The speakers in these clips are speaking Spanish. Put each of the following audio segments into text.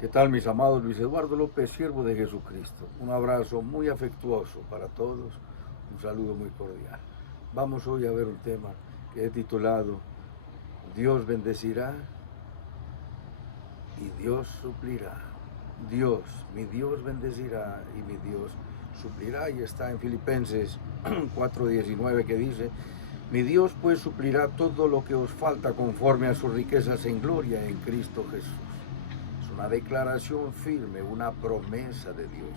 ¿Qué tal, mis amados? Luis Eduardo López, siervo de Jesucristo. Un abrazo muy afectuoso para todos, un saludo muy cordial. Vamos hoy a ver un tema que he titulado Dios bendecirá y Dios suplirá. Mi Dios bendecirá y mi Dios suplirá. Y está en Filipenses 4:19 que dice, mi Dios pues suplirá todo lo que os falta conforme a sus riquezas en gloria en Cristo Jesús. Es una declaración firme, una promesa de Dios.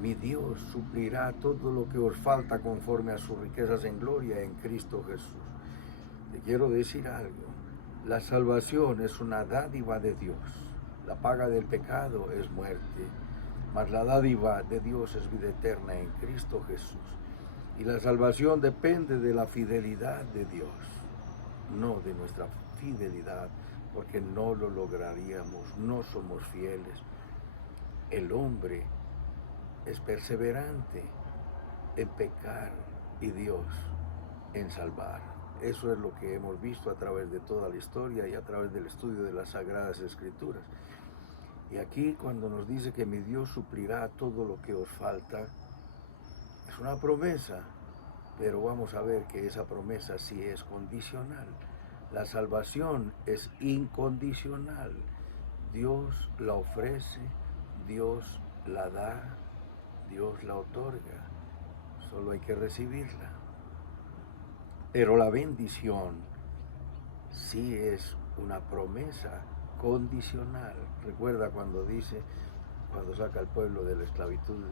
Mi Dios suplirá todo lo que os falta conforme a sus riquezas en gloria en Cristo Jesús. Te quiero decir algo. La salvación es una dádiva de Dios. La paga del pecado es muerte, mas la dádiva de Dios es vida eterna en Cristo Jesús. Y la salvación depende de la fidelidad de Dios, no de nuestra fidelidad, porque no lo lograríamos, no somos fieles. El hombre es perseverante en pecar y Dios en salvar. Eso es lo que hemos visto a través de toda la historia y a través del estudio de las Sagradas Escrituras. Y aquí cuando nos dice que mi Dios suplirá todo lo que os falta, es una promesa, pero vamos a ver que esa promesa sí es condicional. La salvación es incondicional. Dios la ofrece, Dios la da, Dios la otorga. Solo hay que recibirla. Pero la bendición sí es una promesa condicional. Recuerda cuando dice, cuando saca al pueblo de la esclavitud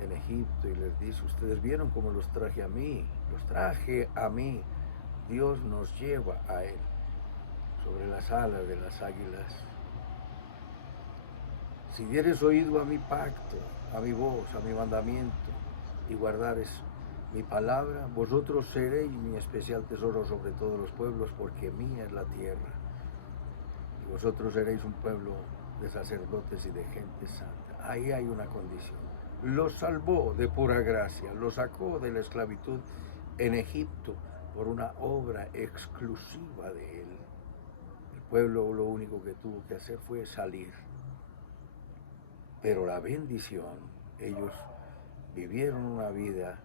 en Egipto y les dice, ustedes vieron cómo los traje a mí, los traje a mí. Dios nos lleva a Él sobre las alas de las águilas. Si dieres oído a mi pacto, a mi voz, a mi mandamiento, y guardares mi palabra, vosotros seréis mi especial tesoro sobre todos los pueblos, porque mía es la tierra. Y vosotros seréis un pueblo de sacerdotes y de gente santa. Ahí hay una condición. Los salvó de pura gracia, los sacó de la esclavitud en Egipto por una obra exclusiva de Él. El pueblo lo único que tuvo que hacer fue salir. Pero la bendición, ellos vivieron una vida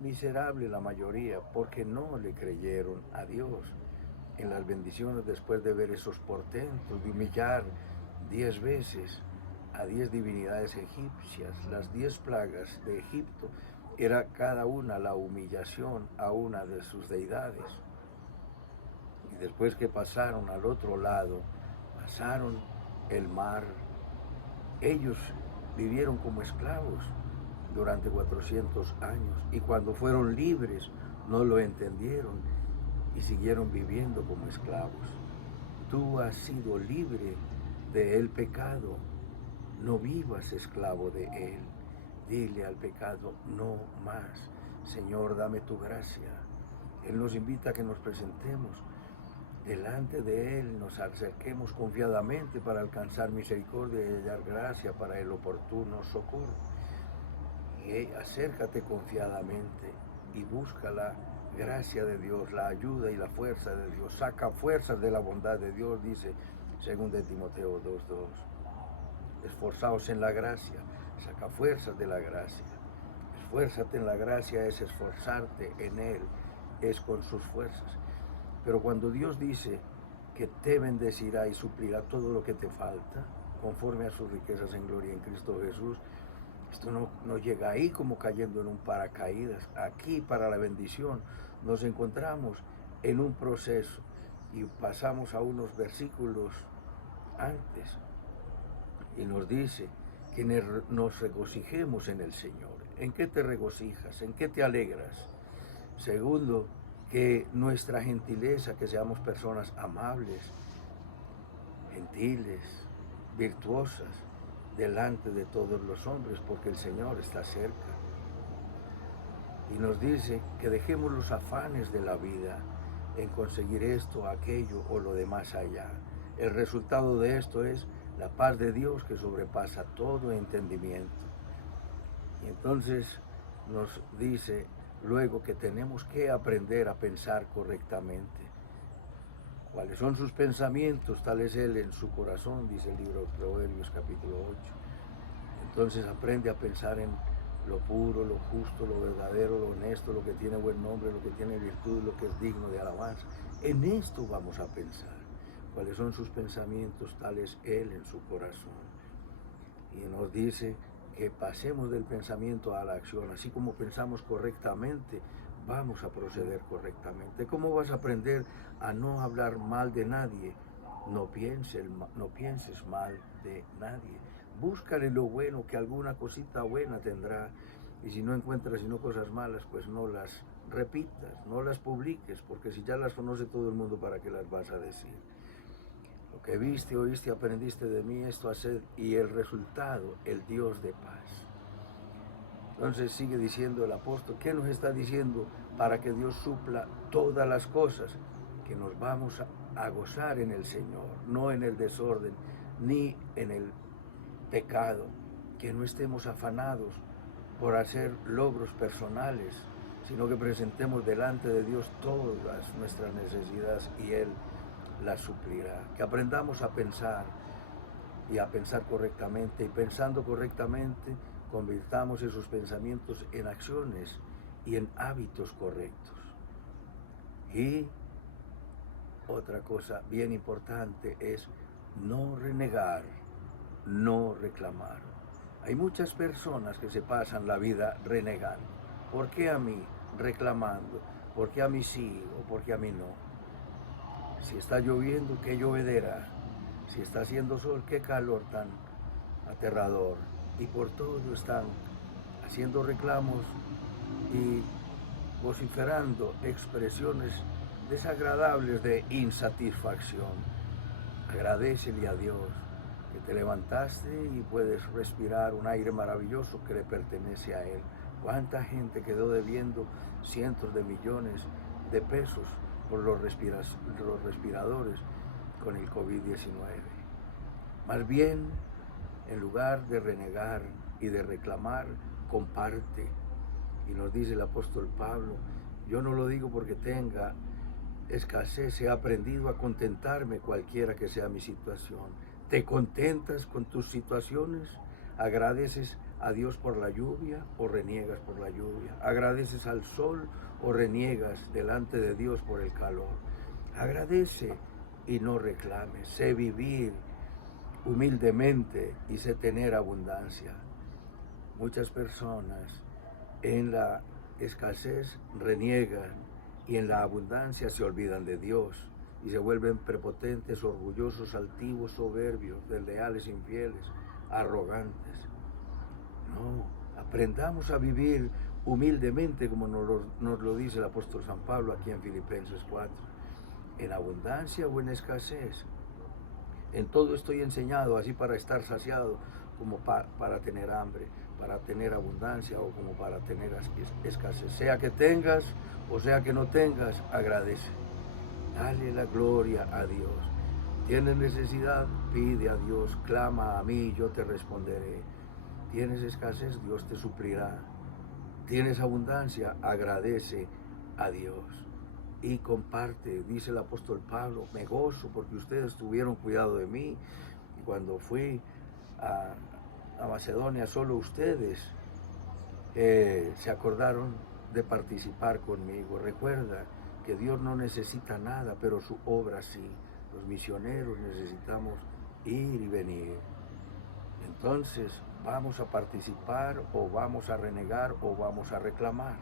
miserable la mayoría porque no le creyeron a Dios. En las bendiciones, después de ver esos portentos, de humillar 10 veces a 10 divinidades egipcias, las 10 plagas de Egipto, era cada una la humillación a una de sus deidades. Y después que pasaron al otro lado, pasaron el mar, ellos vivieron como esclavos durante 400 años y cuando fueron libres no lo entendieron y siguieron viviendo como esclavos. Tú has sido libre del pecado, no vivas esclavo de él. Dile al pecado, no más. Señor, dame tu gracia. Él nos invita a que nos presentemos delante de Él, nos acerquemos confiadamente para alcanzar misericordia y hallar gracia para el oportuno socorro. Y acércate confiadamente y busca la gracia de Dios, la ayuda y la fuerza de Dios. Saca fuerzas de la bondad de Dios, dice 2 de Timoteo 2:2. Esforzaos en la gracia, saca fuerzas de la gracia. Esfuérzate en la gracia es esforzarte en Él, es con sus fuerzas. Pero cuando Dios dice que te bendecirá y suplirá todo lo que te falta, conforme a sus riquezas en gloria en Cristo Jesús, esto no llega ahí como cayendo en un paracaídas. Aquí para la bendición nos encontramos en un proceso y pasamos a unos versículos antes y nos dice que nos regocijemos en el Señor. ¿En qué te regocijas? ¿En qué te alegras? Segundo, que nuestra gentileza, que seamos personas amables, gentiles, virtuosas, delante de todos los hombres, porque el Señor está cerca. Y nos dice que dejemos los afanes de la vida en conseguir esto, aquello o lo demás allá. El resultado de esto es la paz de Dios que sobrepasa todo entendimiento. Y entonces nos dice luego que tenemos que aprender a pensar correctamente. cuáles son sus pensamientos, tal es él en su corazón, dice el libro de Proverbios capítulo 8. Entonces aprende a pensar en lo puro, lo justo, lo verdadero, lo honesto, lo que tiene buen nombre, lo que tiene virtud, lo que es digno de alabanza. En esto vamos a pensar. Cuáles son sus pensamientos, tal es él en su corazón. Y nos dice que pasemos del pensamiento a la acción. Así como pensamos correctamente, vamos a proceder correctamente. ¿Cómo vas a aprender a no hablar mal de nadie? No pienses mal de nadie. Búscale lo bueno, que alguna cosita buena tendrá. Y si no encuentras sino cosas malas, pues no las repitas, no las publiques, porque si ya las conoce todo el mundo, ¿para qué las vas a decir? Lo que viste, oíste, aprendiste de mí, esto haced, y el resultado, el Dios de paz. Entonces sigue diciendo el apóstol, ¿qué nos está diciendo? Para que Dios supla todas las cosas, que nos vamos a gozar en el Señor, no en el desorden, ni en el pecado, que no estemos afanados por hacer logros personales, sino que presentemos delante de Dios todas nuestras necesidades y Él las suplirá. Que aprendamos a pensar y a pensar correctamente, y pensando correctamente convirtamos esos pensamientos en acciones y en hábitos correctos. Y otra cosa bien importante es no renegar, no reclamar. Hay muchas personas que se pasan la vida renegando. ¿Por qué a mí? Reclamando. ¿Por qué a mí sí o por qué a mí no? Si está lloviendo, ¿qué llovedera? Si está haciendo sol, qué calor tan aterrador. Y por todo están haciendo reclamos y vociferando expresiones desagradables de insatisfacción. Agradécele a Dios que te levantaste y puedes respirar un aire maravilloso que le pertenece a Él. ¿Cuánta gente quedó debiendo cientos de millones de pesos por los respiradores con el COVID-19? Más bien, en lugar de renegar y de reclamar, comparte. Y nos dice el apóstol Pablo, yo no lo digo porque tenga escasez, he aprendido a contentarme cualquiera que sea mi situación. ¿Te contentas con tus situaciones? ¿Agradeces a Dios por la lluvia o reniegas por la lluvia? ¿Agradeces al sol o reniegas delante de Dios por el calor? Agradece y no reclames. Sé vivir humildemente y sé tener abundancia. Muchas personas en la escasez reniegan y en la abundancia se olvidan de Dios y se vuelven prepotentes, orgullosos, altivos, soberbios, desleales, infieles, arrogantes. No, aprendamos a vivir humildemente como nos lo dice el apóstol San Pablo aquí en Filipenses 4, en abundancia o en escasez. En todo estoy enseñado, así para estar saciado como para tener hambre, para tener abundancia o como para tener escasez. Sea que tengas o sea que no tengas, agradece. Dale la gloria a Dios. ¿Tienes necesidad? Pide a Dios, clama a mí, yo te responderé. ¿Tienes escasez? Dios te suplirá. ¿Tienes abundancia? Agradece a Dios. Y comparte, dice el apóstol Pablo, me gozo porque ustedes tuvieron cuidado de mí. Y cuando fui a Macedonia, solo ustedes se acordaron de participar conmigo. Recuerda que Dios no necesita nada, pero su obra sí. Los misioneros necesitamos ir y venir. Entonces, ¿vamos a participar o vamos a renegar o vamos a reclamar?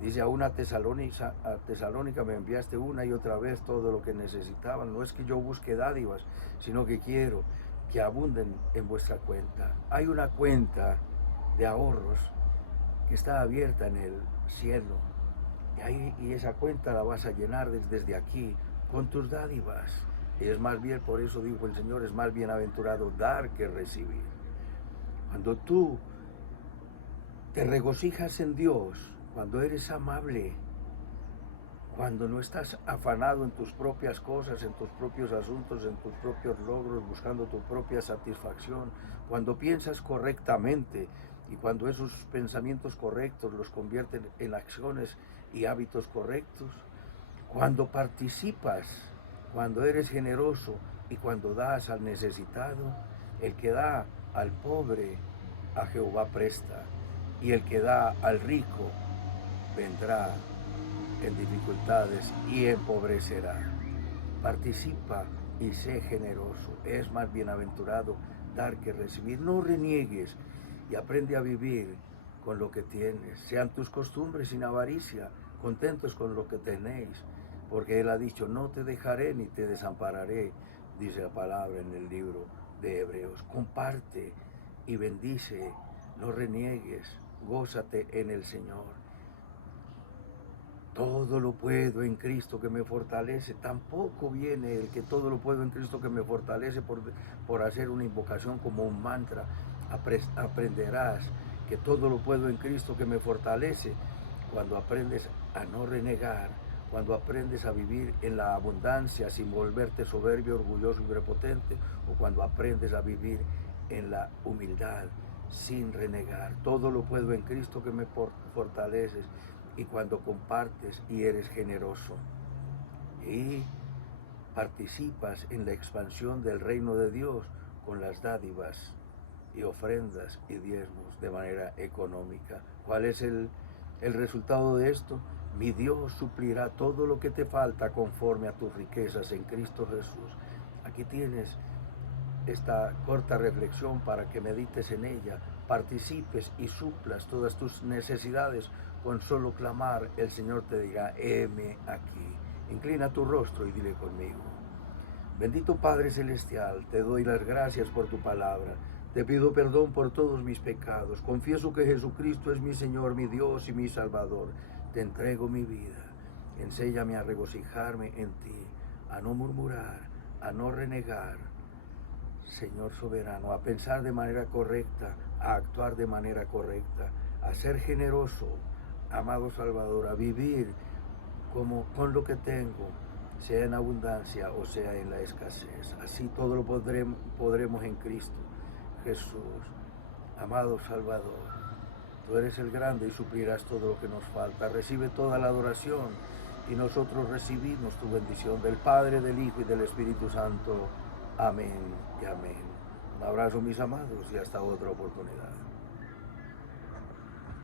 Dice, a una Tesalónica me enviaste una y otra vez todo lo que necesitaban. No es que yo busque dádivas, sino que quiero que abunden en vuestra cuenta. Hay una cuenta de ahorros que está abierta en el cielo. Y esa cuenta la vas a llenar desde aquí con tus dádivas. Es más bien, por eso dijo el Señor, es más bienaventurado dar que recibir. Cuando tú te regocijas en Dios, cuando eres amable, cuando no estás afanado en tus propias cosas, en tus propios asuntos, en tus propios logros, buscando tu propia satisfacción, cuando piensas correctamente y cuando esos pensamientos correctos los convierten en acciones y hábitos correctos, Cuando participas, cuando eres generoso y cuando das al necesitado, el que da al pobre, a Jehová presta, y el que da al rico, vendrá en dificultades y empobrecerá. Participa y sé generoso. Es más bienaventurado dar que recibir. No reniegues y aprende a vivir con lo que tienes. Sean tus costumbres sin avaricia, contentos con lo que tenéis, porque Él ha dicho, no te dejaré ni te desampararé, dice la palabra en el libro de Hebreos. Comparte y bendice, no reniegues, gózate en el Señor. Todo lo puedo en Cristo que me fortalece. Tampoco viene el que todo lo puedo en Cristo que me fortalece por hacer una invocación como un mantra. Aprenderás que todo lo puedo en Cristo que me fortalece cuando aprendes a no renegar, cuando aprendes a vivir en la abundancia sin volverte soberbio, orgulloso y prepotente, o cuando aprendes a vivir en la humildad sin renegar. Todo lo puedo en Cristo que me fortaleces. Y cuando compartes y eres generoso y participas en la expansión del reino de Dios con las dádivas y ofrendas y diezmos de manera económica. ¿Cuál es el resultado de esto? Mi Dios suplirá todo lo que te falta conforme a tus riquezas en Cristo Jesús. Aquí tienes esta corta reflexión para que medites en ella, participes y suplas todas tus necesidades. Con solo clamar, el Señor te dirá, heme aquí. Inclina tu rostro y dile conmigo. Bendito Padre Celestial, te doy las gracias por tu palabra. Te pido perdón por todos mis pecados. Confieso que Jesucristo es mi Señor, mi Dios y mi Salvador. Te entrego mi vida. Enséñame a regocijarme en ti, a no murmurar, a no renegar. Señor soberano, a pensar de manera correcta, a actuar de manera correcta, a ser generoso, amado Salvador, a vivir con lo que tengo, sea en abundancia o sea en la escasez. Así todo lo podremos en Cristo Jesús. Amado Salvador, tú eres el grande y suplirás todo lo que nos falta. Recibe toda la adoración y nosotros recibimos tu bendición del Padre, del Hijo y del Espíritu Santo. Amén y amén. Un abrazo, mis amados, y hasta otra oportunidad.